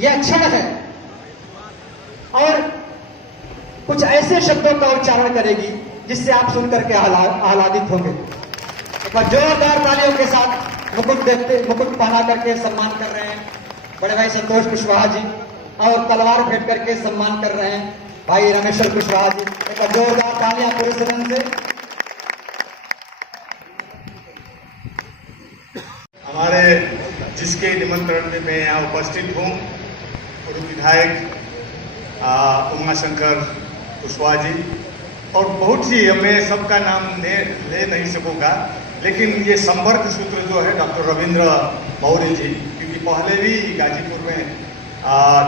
यह क्षण है और कुछ ऐसे शब्दों का उच्चारण करेगी जिससे आप सुनकर के आह्लादित होंगे। एक बार जोरदार तालियों के साथ मुकुट पहना करके सम्मान कर रहे हैं बड़े भाई संतोष कुशवाहा जी, और तलवार फेंक करके सम्मान कर रहे हैं भाई रामेश्वर कुशवाहा जी। एक बार जोरदार तालियां पूरे सदन से। हमारे जिसके निमंत्रण में मैं यहाँ उपस्थित हूँ, पूर्व विधायक उमाशंकर कुशवाहा जी, और बहुत ही मैं सबका नाम ले नहीं सकूँगा, लेकिन ये संपर्क सूत्र जो है डॉक्टर रविंद्र मौर्य जी, क्योंकि पहले भी गाजीपुर में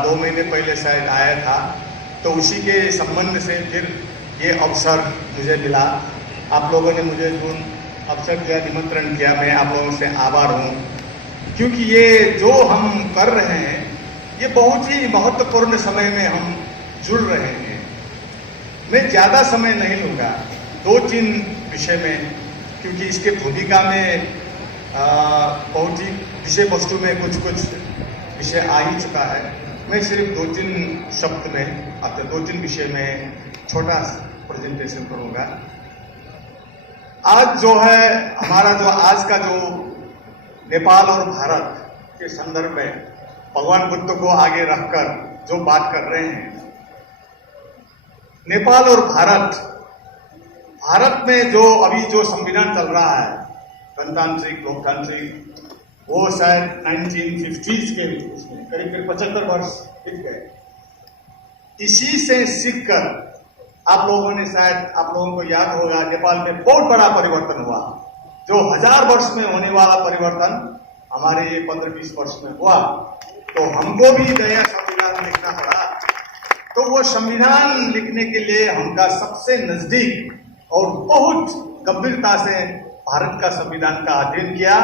2 महीने पहले शायद आया था, तो उसी के संबंध से फिर ये अवसर मुझे मिला। आप लोगों ने मुझे जो अवसर दिया, निमंत्रण किया, मैं आप लोगों से आभार हूँ, क्योंकि ये जो हम कर रहे हैं ये बहुत ही महत्वपूर्ण समय में हम जुड़ रहे हैं। मैं ज़्यादा समय नहीं लूँगा 2-3 विषय में, क्योंकि इसके भूमिका में बहुत ही विषय वस्तु में कुछ विषय आ ही चुका है। मैं सिर्फ 2-3 शब्द में आपके 2-3 विषय में छोटा प्रेजेंटेशन करूँगा। आज जो है हमारा जो आज का जो नेपाल और भारत के संदर्भ में भगवान बुद्ध को आगे रखकर जो बात कर रहे हैं, नेपाल और भारत में जो अभी जो संविधान चल रहा है, गणतांत्रिक लोकतांत्रिक, वो शायद 1950s के उसमें करीब 75 वर्ष बीत गए। इसी से सीखकर आप लोगों ने शायद, आप लोगों को याद होगा, नेपाल में बहुत बड़ा परिवर्तन हुआ। जो 1000 वर्ष में होने वाला परिवर्तन हमारे ये 15-20 वर्ष में हुआ, तो हमको भी नया संविधान लिखना पड़ा। तो वो संविधान लिखने के लिए हमका सबसे नजदीक और बहुत गंभीरता से भारत का संविधान का अध्ययन किया,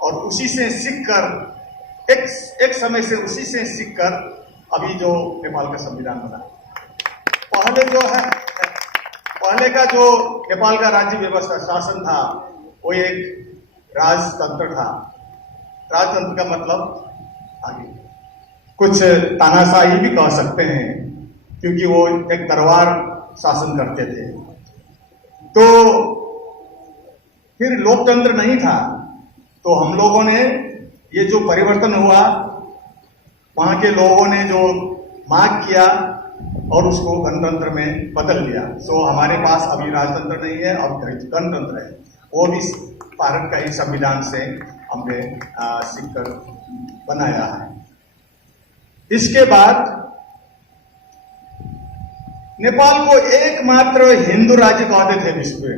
और उसी से सीखकर एक समय से उसी से सीखकर अभी जो नेपाल का संविधान बना। पहले का जो नेपाल का राज्य व्यवस्था शासन था, वो एक राजतंत्र था। राजतंत्र का मतलब आगे कुछ तानाशाही भी कह सकते हैं, क्योंकि वो एक दरबार शासन करते थे। तो फिर लोकतंत्र नहीं था, तो हम लोगों ने ये जो परिवर्तन हुआ, वहां के लोगों ने जो मांग किया और उसको गणतंत्र में बदल दिया। सो हमारे पास अभी राजतंत्र नहीं है, अब गणतंत्र है। वो भी भारत का ही संविधान से हमने सीखकर बनाया है। इसके बाद नेपाल को एकमात्र हिंदू राज्य कहते थे विश्व में।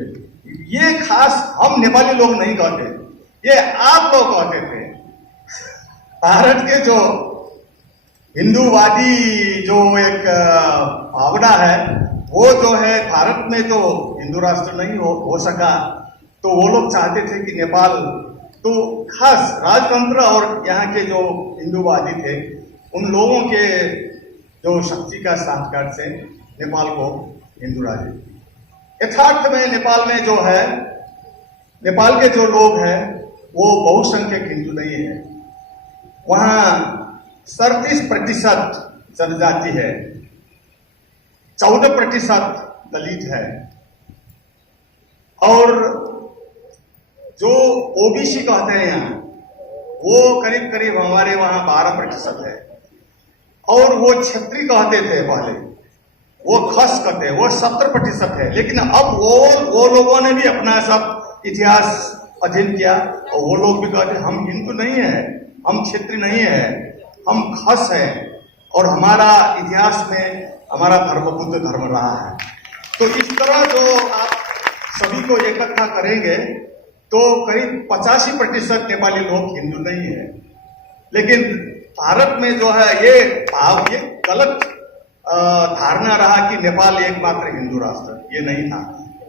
ये खास हम नेपाली लोग नहीं कहते, ये आप लोग कहते थे। भारत के जो हिंदूवादी जो एक भावना है, वो जो है भारत में तो हिंदू राष्ट्र नहीं हो सका, तो वो लोग चाहते थे कि नेपाल, तो खास राजतंत्र और यहाँ के जो हिंदूवादी थे, उन लोगों के जो शक्ति का साक्षात्कार से नेपाल को हिंदू राज्य। यथार्थ में नेपाल में जो है, नेपाल के जो लोग हैं वो बहुसंख्यक हिंदू नहीं है। वहां 37% जनजाति है, 14% दलित है, और जो ओबीसी कहते हैं यहाँ, वो करीब करीब हमारे वहां 12% है। और वो क्षत्रिय कहते थे पहले, वो खस कहते हैं, वो 70% है। लेकिन अब वो लोगों ने भी अपना सब इतिहास अध्ययन किया, और वो लोग भी कहते हैं हम हिंदू नहीं है, हम क्षेत्रीय नहीं है, हम खस है, और हमारा इतिहास में हमारा धर्म बुद्ध धर्म रहा है। तो इस तरह जो आप सभी को इकट्ठा करेंगे, तो करीब 85% नेपाली लोग हिंदू नहीं है। लेकिन भारत में जो है ये गलत धारणा रहा कि नेपाल एकमात्र हिंदू राष्ट्र, ये नहीं था।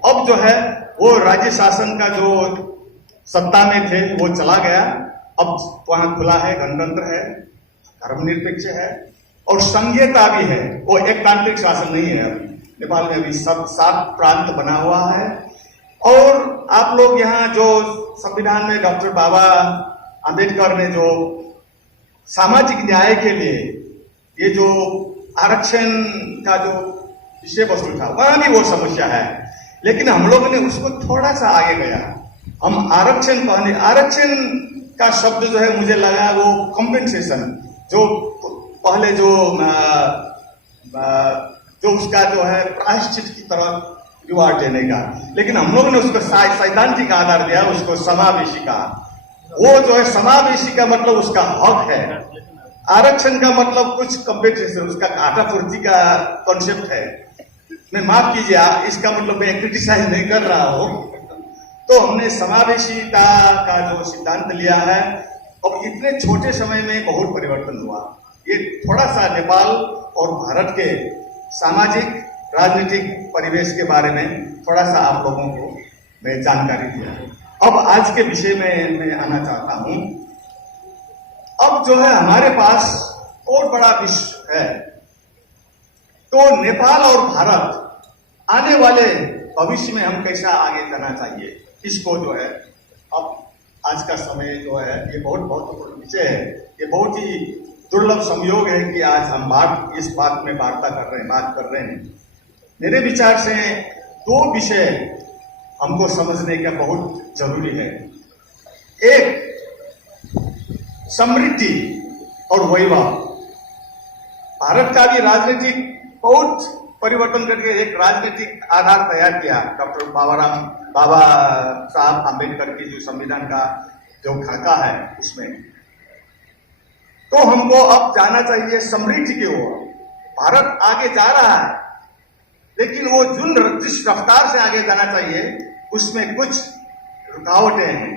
अब जो है वो राज्य शासन का जो सत्ता में थे वो चला गया, अब वहां खुला है, गणतंत्र है, धर्मनिरपेक्ष है, और संघीयता भी है। वो एक तांत्रिक शासन नहीं है। अभी नेपाल में अभी सब 7 प्रांत बना हुआ है। और आप लोग यहाँ जो संविधान में डॉक्टर बाबा आम्बेडकर ने जो सामाजिक न्याय के लिए ये जो आरक्षण का जो विषय वस्तु था वहां भी वो समस्या है, लेकिन हम लोगों ने उसको थोड़ा सा आगे गया। हम आरक्षण कहने, आरक्षण का शब्द जो है मुझे लगा वो कॉम्पेंसेशन, जो पहले जो उसका जो है प्रायश्चित की तरह रिवार्ड देने का, लेकिन हम लोगों ने उसको सैद्धांतिक आधार दिया, उसको समावेशी कहा। वो जो है समावेशी का मतलब उसका हक है, आरक्षण का मतलब कुछ कंपेंसेशन, उसका आटापूर्ति का कॉन्सेप्ट है। मैं माफ कीजिए, इसका मतलब मैं क्रिटिसाइज नहीं कर रहा हूं। तो हमने समावेशीता का जो सिद्धांत लिया है, और इतने छोटे समय में बहुत परिवर्तन हुआ। ये थोड़ा सा नेपाल और भारत के सामाजिक राजनीतिक परिवेश के बारे में थोड़ा सा आप लोगों को मैं जानकारी दिया। अब आज के विषय में मैं आना चाहता हूं। अब जो है हमारे पास और बड़ा विश्व है, तो नेपाल और भारत आने वाले भविष्य में हम कैसा आगे जाना चाहिए, इसको जो है अब आज का समय जो है ये बहुत महत्वपूर्ण विषय है। ये बहुत ही दुर्लभ संयोग है कि आज हम इस बात में बात कर रहे हैं। मेरे विचार से दो विषय हमको समझने का बहुत जरूरी है। एक समृद्धि और वैभव। भारत का भी राजनीतिक बहुत परिवर्तन करके एक राजनीतिक आधार तैयार किया डॉक्टर बाबा साहब आम्बेडकर की जो संविधान का जो खाका है उसमें। तो हमको अब जाना चाहिए समृद्धि की ओर। भारत आगे जा रहा है, लेकिन वो जिस रफ्तार से आगे जाना चाहिए उसमें कुछ रुकावटें हैं।